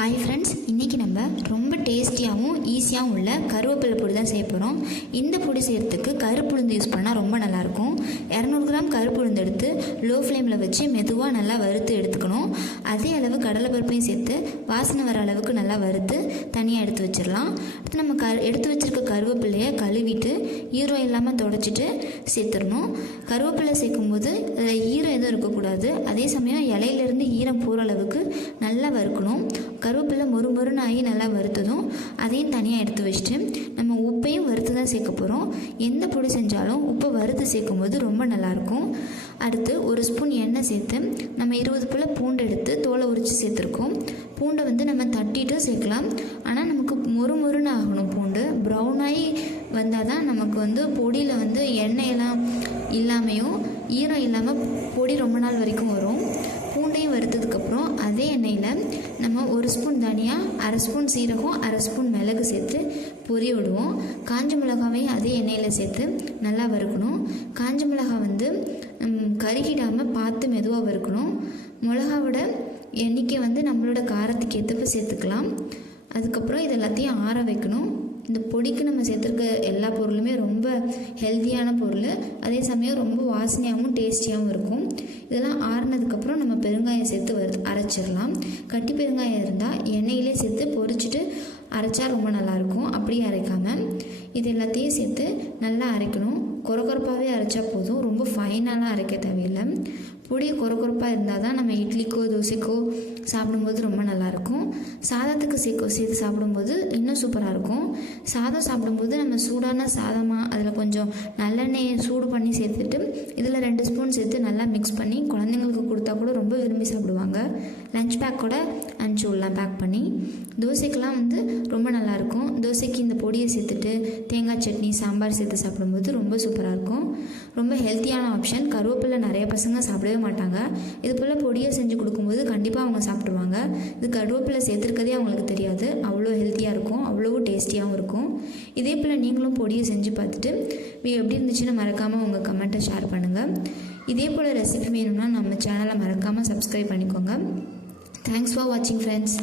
Hi friends, இன்றைக்கி நம்ம ரொம்ப டேஸ்டியாகவும் ஈஸியாகவும் உள்ள கருவேப்பிலை பொடி தான் செய்ய போகிறோம். இந்த பொடி செய்கிறதுக்கு கருப்புளுந்து யூஸ் பண்ணால் ரொம்ப நல்லாயிருக்கும். 200 கிராம் கருப்புளுந்து எடுத்து லோ ஃப்ளேமில் வச்சு மெதுவாக நல்லா வறுத்து எடுத்துக்கணும். அதே அளவு கடலைப்பருப்பையும் சேர்த்து வாசனை வர அளவுக்கு நல்லா வறுத்து தனியாக எடுத்து வச்சிடலாம். அடுத்து நம்ம எடுத்து வச்சுருக்க கருவேப்பிலையை கழுவிட்டு ஈரம் இல்லாமல் தொடச்சிட்டு சேர்த்துடணும். கருவேப்பிலை சேர்க்கும்போது ஈரம் எதுவும் இருக்கக்கூடாது. அதே சமயம் இலையிலேருந்து ஈரம் போகிற அளவுக்கு நல்லா வறுக்கணும். கருவேப்பிலை மொறுமொறுன்னு ஆகி நல்லா வறுத்ததும் அதையும் தனியாக எடுத்து வச்சுட்டு நம்ம உப்பையும் வறுத்து தான் சேர்க்க போகிறோம். எந்த பொடி செஞ்சாலும் உப்பை வறுத்து சேர்க்கும்போது ரொம்ப நல்லாயிருக்கும். அடுத்து 1 ஸ்பூன் எண்ணெய் சேர்த்து நம்ம 20 போல் பூண்டு எடுத்து தோலை உரித்து சேர்த்துருக்கோம். பூண்டை நம்ம தட்டிட்டு சேர்க்கலாம். ஆனால் நமக்கு மொறுமொறுன்னு ஆகணும். பூண்டு ப்ரௌனாகி வந்தால் தான் நமக்கு பொடியில் எண்ணெயெல்லாம் இல்லாமையும் ஈரம் இல்லாமல் பொடி ரொம்ப நாள் வரைக்கும் வரும். பூண்டையும் வறுத்ததுக்கப்புறம் அதே எண்ணெயில் நம்ம 1 ஸ்பூன் தனியா, 1/2 ஸ்பூன் சீரகம், 1/2 ஸ்பூன் மிளகு சேர்த்து பொரிய விடுவோம். காஞ்ச மிளகாவையும் அதே எண்ணெயில் சேர்த்து நல்லா வறுக்கணும். காஞ்ச மிளகா கருகிடாமல் பார்த்து மெதுவாக வறுக்கணும். மிளகாவோட எண்ணிக்கை நம்மளோட காரத்துக்கு ஏற்றப்ப சேர்த்துக்கலாம். அதுக்கப்புறம் இது எல்லாத்தையும் ஆற வைக்கணும். இந்த பொடிக்கு நம்ம சேர்த்துருக்க எல்லா பொருளுமே ரொம்ப ஹெல்த்தியான பொருள். அதே சமயம் ரொம்ப வாசனையாகவும் டேஸ்டியாகவும் இருக்கும். இதெல்லாம் ஆறுனதுக்கப்புறம் நம்ம பெருங்காயம் சேர்த்து அரைச்சிடலாம். கட்டி பெருங்காயம் இருந்தால் எண்ணெயிலே சேர்த்து பொரிச்சிட்டு அரைச்சா ரொம்ப நல்லாயிருக்கும். அப்படியே அரைக்காமல் இது எல்லாத்தையும் சேர்த்து நல்லா அரைக்கணும். கொரகொரப்பாகவே அரைச்சா போதும், ரொம்ப ஃபைனாலாம் அரைக்க தேவையில்லை. பொடி கொரகொரப்பாக இருந்தால் தான் நம்ம இட்லிக்கோ தோசைக்கோ சாப்பிடும்போது ரொம்ப நல்லாயிருக்கும். சாதத்துக்கு சேர்த்து சாப்பிடும்போது இன்னும் சூப்பராக இருக்கும். சாதம் சாப்பிடும்போது நம்ம சூடான சாதமாக அதில் கொஞ்சம் நல்லெண்ணெயை சூடு பண்ணி சேர்த்துட்டு இதில் 2 ஸ்பூன் சேர்த்து நல்லா மிக்ஸ் பண்ணி குழந்தைங்களுக்கு கொடுத்தா கூட ரொம்ப விரும்பி சாப்பிடுவாங்க. லஞ்ச் பேக் கூட அனுப்பிச்சி விடலாம் பேக் பண்ணி. தோசைக்கெலாம் ரொம்ப நல்லாயிருக்கும். தோசைக்கு இந்த பொடியை சேர்த்துட்டு தேங்காய் சட்னி, சாம்பார் சேர்த்து சாப்பிடும்போது ரொம்ப சூப்பராக இருக்கும். ரொம்ப ஹெல்த்தியான ஆப்ஷன். கருவேப்பிலை நிறைய பசங்க சாப்பிடவே மாட்டாங்க. இது போல் பொடியை செஞ்சு கொடுக்கும்போது கண்டிப்பாக அவங்க சாப்பிடுவாங்க. இது கருவேப்பிலை சேர்த்துருக்கதே அவங்களுக்கு தெரியாது. அவ்வளோ ஹெல்த்தியாக இருக்கும், அவ்வளோ டேஸ்டியாகவும் இருக்கும். இதே போல் நீங்களும் பொடியை செஞ்சு பார்த்துட்டு எப்படி இருந்துச்சுன்னு மறக்காமல் உங்கள் கமெண்ட்டை ஷேர் பண்ணுங்கள். இதே போல் ரெசிபி வேணும்னா நம்ம சேனலை மறக்காமல் சப்ஸ்கிரைப் பண்ணிக்கோங்க. தேங்க்ஸ் ஃபார் வாட்சிங் ஃப்ரெண்ட்ஸ்.